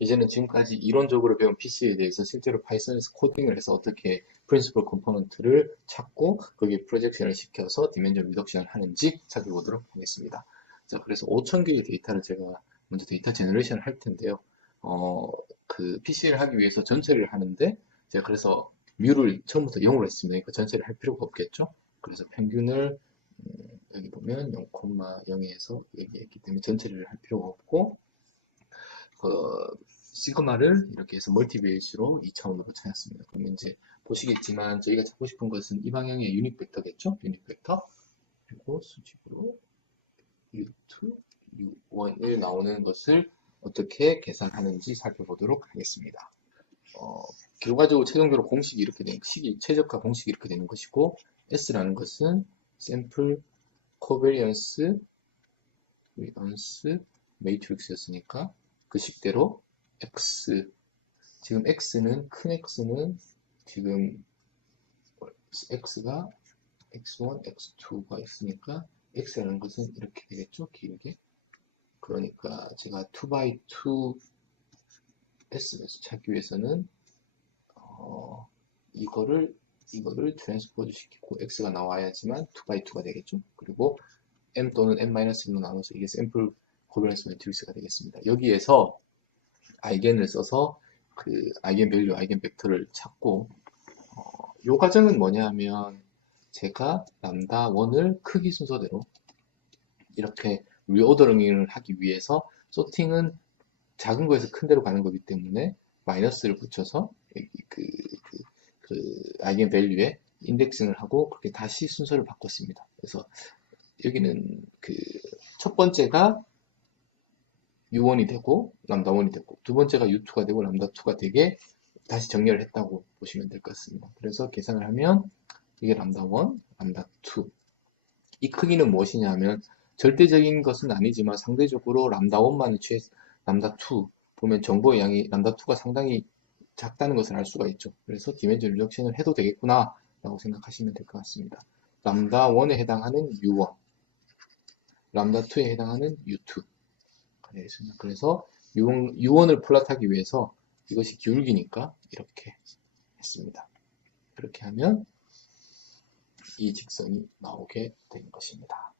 이제는 지금까지 이론적으로 배운 PC에 대해서 실제로 파이썬에서 코딩을 해서 어떻게 프린시플 컴포넌트를 찾고 거기에 프로젝션을 시켜서 디멘전 리덕션을 하는지 살펴보도록 하겠습니다. 자, 그래서 5,000개의 데이터를 제가 먼저 데이터 제너레이션을 할 텐데요. 그 PC를 하기 위해서 전체를 하는데 제가 그래서 뮤를 처음부터 0으로 했습니다. 그러니까 전체를 할 필요가 없겠죠. 그래서 평균을 여기 보면 0,0에서 여기 있기 때문에 전체를 할 필요가 없고 시그마를 이렇게 해서 멀티베이스로 2차원으로 찾았습니다. 그러면 이제 보시겠지만 저희가 찾고 싶은 것은 이 방향의 유닛 벡터겠죠? 유닛 벡터. 그리고 수직으로 U2, U1을 나오는 것을 어떻게 계산하는지 살펴보도록 하겠습니다. 결과적으로 최종적으로 공식이 이렇게 되는, 최적화 공식이 이렇게 되는 것이고, S라는 것은 샘플 코베리언스 매트릭스였으니까 그 식대로 X, 지금 큰 X는 지금 X가 X1, X2가 있으니까 X라는 것은 이렇게 되겠죠? 길게. 그러니까 제가 2x2 S에서 찾기 위해서는 이거를 트랜스포즈 시키고 X가 나와야지만 2x2가 되겠죠? 그리고 M 또는 M-1로 나눠서 이게 샘플 코베런스 매트릭스가 되겠습니다. 여기에서 아이겐을 써서 그 아이겐 밸류, 아이겐 벡터를 찾고 요 과정은 뭐냐 하면 제가 람다 1을 크기 순서대로 이렇게 리오더링을 하기 위해서 소팅은 작은 거에서 큰 데로 가는 거기 때문에 마이너스를 붙여서 그, 아이겐 밸류에 인덱싱을 하고 그렇게 다시 순서를 바꿨습니다. 그래서 여기는 그 첫 번째가 U1이 되고 람다 1이 됐고 두 번째가 U2가 되고 람다 2가 되게 다시 정렬을 했다고 보시면 될 것 같습니다. 그래서 계산을 하면 이게 람다 1, 람다 2. 이 크기는 무엇이냐 하면 절대적인 것은 아니지만 상대적으로 람다 1만을 취해서 람다 2 보면 정보의 양이 람다 2가 상당히 작다는 것을 알 수가 있죠. 그래서 디멘전 리덕션을 해도 되겠구나 라고 생각하시면 될 것 같습니다. 람다 1에 해당하는 U1, 람다 2에 해당하는 U2. 그래서 U1을 플롯하기 위해서 이것이 기울기니까 이렇게 했습니다. 그렇게 하면 이 직선이 나오게 되는 것입니다.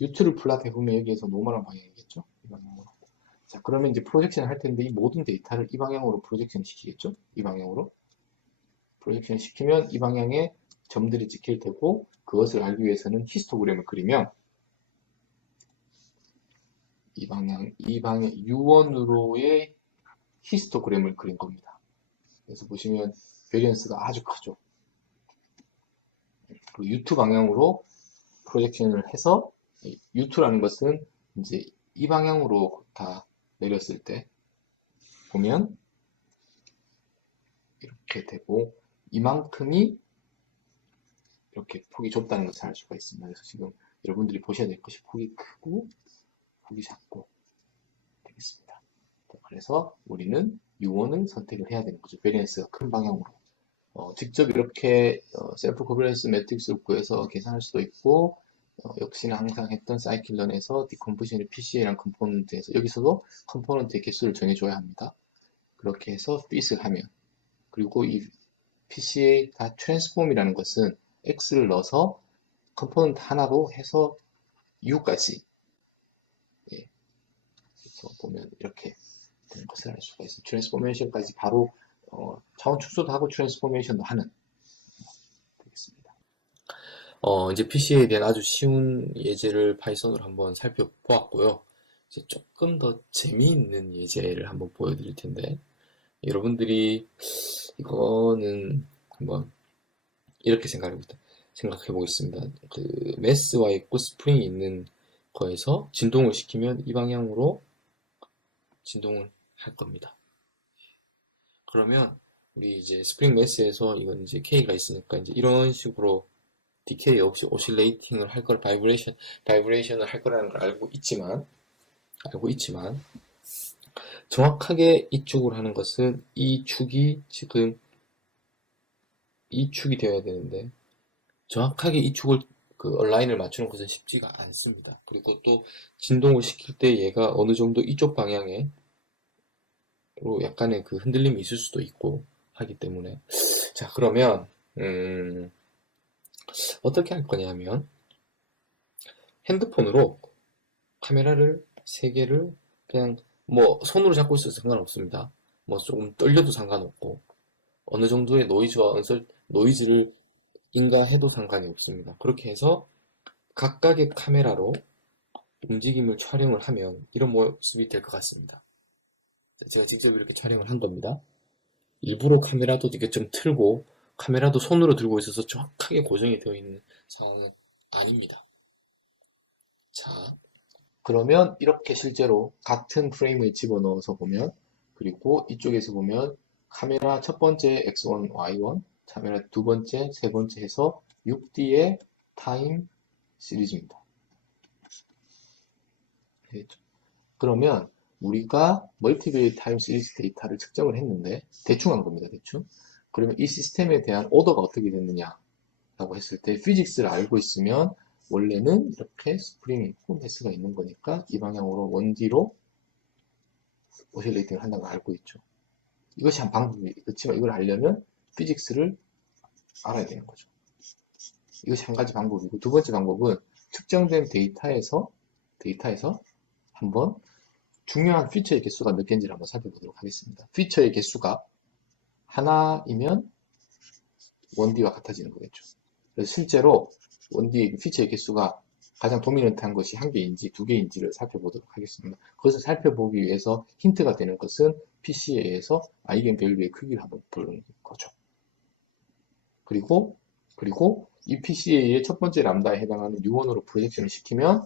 U2를 플롯해보면 여기에서 노멀한 방향이겠죠? 이 방향으로. 자, 그러면 이제 프로젝션 할 텐데 이 모든 데이터를 이 방향으로 프로젝션 시키겠죠? 이 방향으로. 프로젝션 시키면 이 방향에 점들이 찍힐 테고 그것을 알기 위해서는 히스토그램을 그리면 이 방향 U1으로의 히스토그램을 그린 겁니다. 그래서 보시면 베리언스가 아주 크죠. 그리고 U2 방향으로 프로젝션을 해서 U2라는 것은 이제 이 방향으로 다 내렸을 때 보면 이렇게 되고 이만큼이 이렇게 폭이 좁다는 것을 알 수가 있습니다. 그래서 지금 여러분들이 보셔야 될 것이 폭이 크고 폭이 작고 되겠습니다. 그래서 우리는 U1을 선택을 해야 되는 거죠. 베리언스가 큰 방향으로. 직접 이렇게 셀프 코베런스 매트릭스를 구해서 계산할 수도 있고 역시나 항상 했던 사이클런에서 디컴포지션의 PCA라는 컴포넌트에서 여기서도 컴포넌트의 개수를 정해줘야 합니다. 그렇게 해서 fit을 하면 그리고 이 PCA 다 트랜스폼이라는 것은 X를 넣어서 컴포넌트 하나로 해서 U까지 예, 그래서 보면 이렇게 되는 것을 알 수가 있습니다. 트랜스포메이션까지 바로 차원 축소도 하고 트랜스포메이션도 하는 되겠습니다. 이제 PC에 대한 아주 쉬운 예제를 파이썬으로 한번 살펴보았고요. 이제 조금 더 재미있는 예제를 한번 보여드릴 텐데 여러분들이 이거는 한번 이렇게 생각해 보겠습니다. 그 매스와 있고 스프링이 있는 거에서 진동을 시키면 이 방향으로 진동을 할 겁니다. 그러면 우리 이제 스프링 매스에서 이건 이제 K가 있으니까 이제 이런 식으로 디케이 없이 오실레이팅을 할 걸, 바이브레이션을 할 거라는 걸 알고 있지만 정확하게 이 축을 하는 것은 이 축이 지금 이 축이 되어야 되는데 정확하게 이 축을 그 얼라인을 맞추는 것은 쉽지가 않습니다. 그리고 또 진동을 시킬 때 얘가 어느 정도 이쪽 방향에 약간의 그 흔들림이 있을 수도 있고 하기 때문에. 자, 그러면 어떻게 할 거냐면 핸드폰으로 카메라를 3개를 그냥 뭐 손으로 잡고 있어도 상관없습니다. 뭐 조금 떨려도 상관없고 어느 정도의 노이즈를 인가해도 상관이 없습니다. 그렇게 해서 각각의 카메라로 움직임을 촬영을 하면 이런 모습이 될 것 같습니다. 제가 직접 이렇게 촬영을 한 겁니다. 일부러 카메라도 이렇게 좀 틀고 카메라도 손으로 들고 있어서 정확하게 고정이 되어 있는 상황은 아닙니다. 자, 그러면 이렇게 실제로 같은 프레임을 집어넣어서 보면, 그리고 이쪽에서 보면 카메라 첫 번째 X1, Y1, 카메라 두 번째, 세 번째 해서 6D의 타임 시리즈입니다. 그러면 우리가 멀티빌 타임 시리즈 데이터를 측정을 했는데 대충 한 겁니다. 대충. 그러면 이 시스템에 대한 오더가 어떻게 됐느냐 라고 했을 때 피직스를 알고 있으면 원래는 이렇게 스프링이 있고 매스가 있는 거니까 이 방향으로 원디로 오실레이팅을 한다는 걸 알고 있죠. 이것이 한 방법이 그렇지만 이걸 알려면 피직스를 알아야 되는 거죠. 이것이 한 가지 방법이고 두 번째 방법은 측정된 데이터에서 한번 중요한 피처의 개수가 몇 개인지를 한번 살펴보도록 하겠습니다. 피처의 개수가 하나이면 원디와 같아지는 거겠죠. 그래서 실제로 원디 피처의 개수가 가장 도미넌트한 것이 한 개인지 두 개인지를 살펴보도록 하겠습니다. 그것을 살펴보기 위해서 힌트가 되는 것은 PCA에서 아이겐 밸류의 크기를 한번 보는 거죠. 그리고 이 PCA의 첫 번째 람다에 해당하는 U1으로 프로젝션을 시키면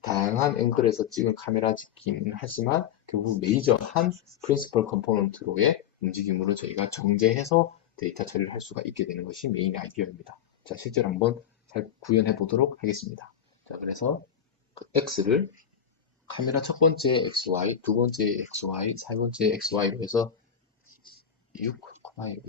다양한 앵글에서 찍은 카메라 찍기는 하지만 결국 메이저한 프린시펄 컴포넌트로의 움직임으로 저희가 정제해서 데이터 처리를 할 수가 있게 되는 것이 메인 아이디어입니다. 자, 실제로 한번 잘 구현해 보도록 하겠습니다. 자, 그래서 그 X를 카메라 첫 번째 XY, 두 번째 XY, 세 번째 XY로 해서 6, 1,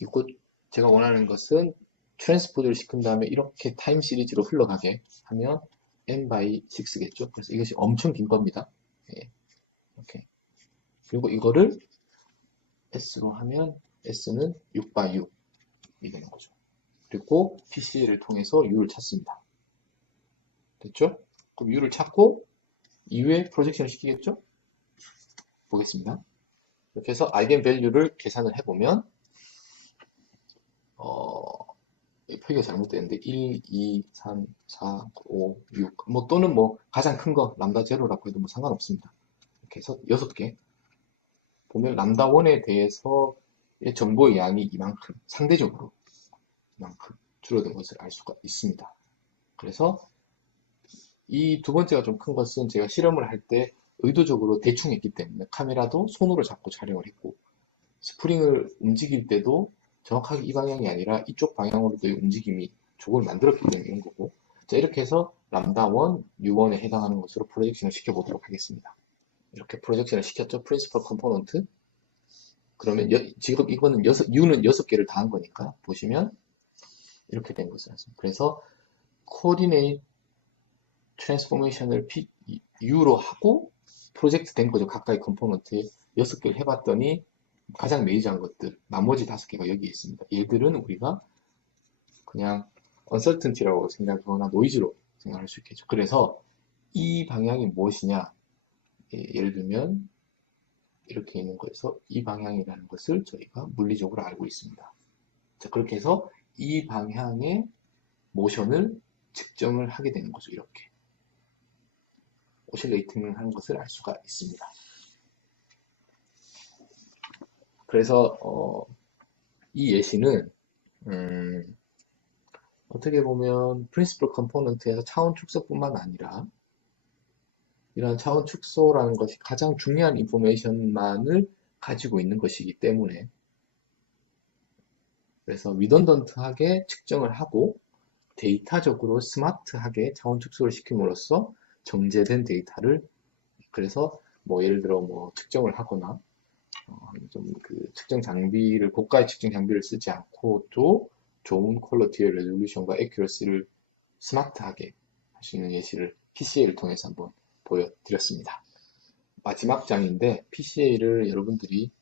이거 제가 원하는 것은 트랜스포드를 시킨 다음에 이렇게 타임 시리즈로 흘러가게 하면 n by 6겠죠. 그래서 이것이 엄청 긴 겁니다. 예, 이렇게. 그리고 이거를 s로 하면 s는 6 by 6이 되는 거죠. 그리고 PC를 통해서 u를 찾습니다. 됐죠? 그럼 u를 찾고 이후에 프로젝션을 시키겠죠? 보겠습니다. 이렇게 해서 아이겐 밸류를 계산을 해보면 표기가 잘못되는데 1, 2, 3, 4, 5, 6 뭐 또는 뭐 가장 큰 거 람다 제로라고 해도 뭐 상관없습니다. 이렇게 해서 6개 보면 람다 1에 대해서 정보의 양이 이만큼 상대적으로 이만큼 줄어든 것을 알 수가 있습니다. 그래서 이 두 번째가 좀 큰 것은 제가 실험을 할 때 의도적으로 대충 했기 때문에 카메라도 손으로 잡고 촬영을 했고 스프링을 움직일 때도 정확하게 이 방향이 아니라 이쪽 방향으로도 움직임이 조금을 만들었기 때문에 이런 거고. 자, 이렇게 해서 람다 1, U1에 해당하는 것으로 프로젝션을 시켜보도록 하겠습니다. 이렇게 프로젝션을 시켰죠. 프린시펄 컴포넌트. 그러면 지금 이거는 U는 6개를 다 한 거니까 보시면 이렇게 된 것을 하습니다. 그래서 코디네이트 트랜스포메이션을 U로 하고 프로젝트 된 거죠. 각각의 컴포넌트에 6개를 해봤더니 가장 메이저한 것들, 나머지 5개가 여기 있습니다. 얘들은 우리가 그냥 uncertainty라고 생각하거나 노이즈로 생각할 수 있겠죠. 그래서 이 방향이 무엇이냐? 예를 들면 이렇게 있는 거에서 이 방향이라는 것을 저희가 물리적으로 알고 있습니다. 자, 그렇게 해서 이 방향의 모션을 측정을 하게 되는 거죠. 이렇게 오실레이팅을 하는 것을 알 수가 있습니다. 그래서 이 예시는 어떻게 보면 프린시플 컴포넌트에서 차원 축소뿐만 아니라 이런 차원 축소라는 것이 가장 중요한 인포메이션만을 가지고 있는 것이기 때문에 그래서 리던던트하게 측정을 하고 데이터적으로 스마트하게 차원 축소를 시킴으로써 정제된 데이터를 그래서 뭐 예를 들어 뭐 측정을 하거나 좀 그 측정 장비를 고가의 측정 장비를 쓰지 않고 또 좋은 퀄리티의 레졸루션과 애큐러시를 스마트하게 할 수 있는 예시를 PCA를 통해서 한번 보여드렸습니다. 마지막 장인데 PCA를 여러분들이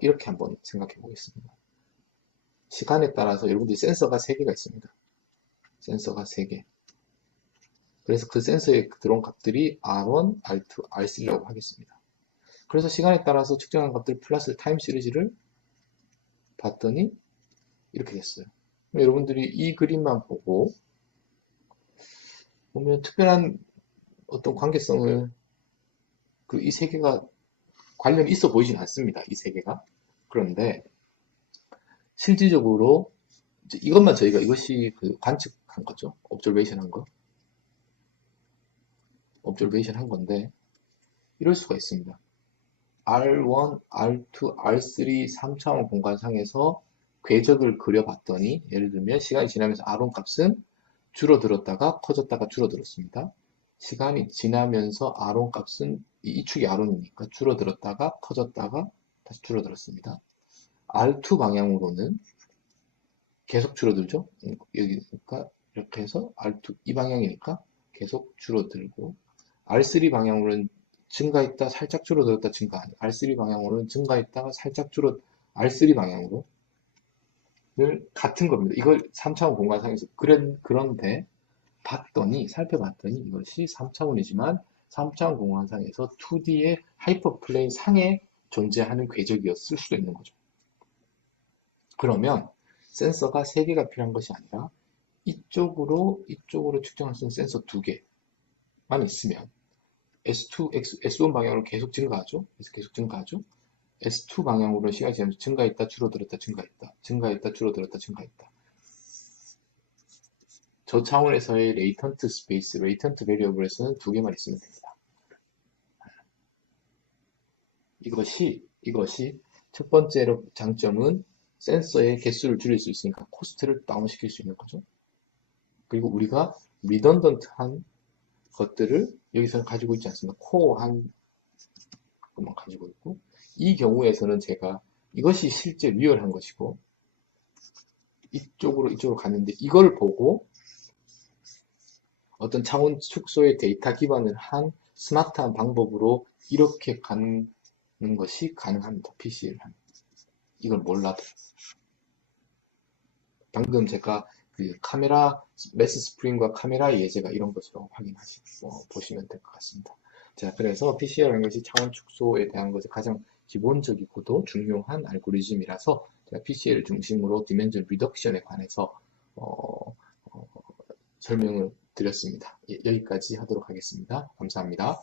이렇게 한번 생각해 보겠습니다. 시간에 따라서 여러분들이 센서가 3개가 있습니다. 센서가 3개. 그래서 그 센서에 들어온 값들이 R1, R2, R3라고 하겠습니다. 그래서 시간에 따라서 측정한 값들 플러스 타임 시리즈를 봤더니 이렇게 됐어요. 여러분들이 이 그림만 보고 보면 특별한 어떤 관계성을 이 3개가 관련이 있어 보이진 않습니다. 이 3개가. 그런데 실질적으로 이것만 저희가 이것이 관측한 거죠. 옵저베이션 한 거. 옵저베이션 한 건데 이럴 수가 있습니다. R1, R2, R3 3차원 공간상에서 궤적을 그려봤더니 예를 들면 시간이 지나면서 R1 값은 줄어들었다가 커졌다가 줄어들었습니다. 시간이 지나면서 R1 값은 이 축이 R1이니까 줄어들었다가 커졌다가 다시 줄어들었습니다. R2 방향으로는 계속 줄어들죠. 여기니까 이렇게 해서 R2 이 방향이니까 계속 줄어들고 R3 방향으로는 증가했다 살짝 줄어들었다 증가하는 R3 방향으로는 증가했다가 살짝 R3 방향으로 늘 같은 겁니다. 이걸 3차원 공간상에서 그런데 살펴봤더니 이것이 3차원이지만 3차원 공간상에서 2D의 하이퍼플레인 상에 존재하는 궤적이었을 수도 있는 거죠. 그러면 센서가 3개가 필요한 것이 아니라 이쪽으로 측정할 수 있는 센서 2개만 있으면 S2, S1 방향으로 계속 증가하죠. 계속 증가하죠. S2 방향으로 시간이 지나면서 증가했다, 줄어들었다, 증가했다, 증가했다, 줄어들었다, 증가했다. 저 차원에서의 레이턴트 스페이스, 레이턴트 베리어블에서는 2개만 있으면 됩니다. 이것이 첫 번째로 장점은 센서의 개수를 줄일 수 있으니까 코스트를 다운시킬 수 있는 거죠. 그리고 우리가 리던던트한 것들을 여기서는 가지고 있지 않습니다. 코어한 것만 가지고 있고 이 경우에서는 제가 이것이 실제 리얼한 것이고 이쪽으로 갔는데 이걸 보고 어떤 차원 축소의 데이터 기반을 한 스마트한 방법으로 이렇게 가는 것이 가능합니다. PC를 하면. 이걸 몰라도. 방금 제가 카메라 매스 스프링과 카메라 예제가 이런 것으로 보시면 될 것 같습니다. 자, 그래서 PCR라는 것이 차원 축소에 대한 것이 가장 기본적이고도 중요한 알고리즘이라서 제가 PCL 중심으로 디멘전 리덕션에 관해서 설명을 드렸습니다. 여기까지 하도록 하겠습니다. 감사합니다.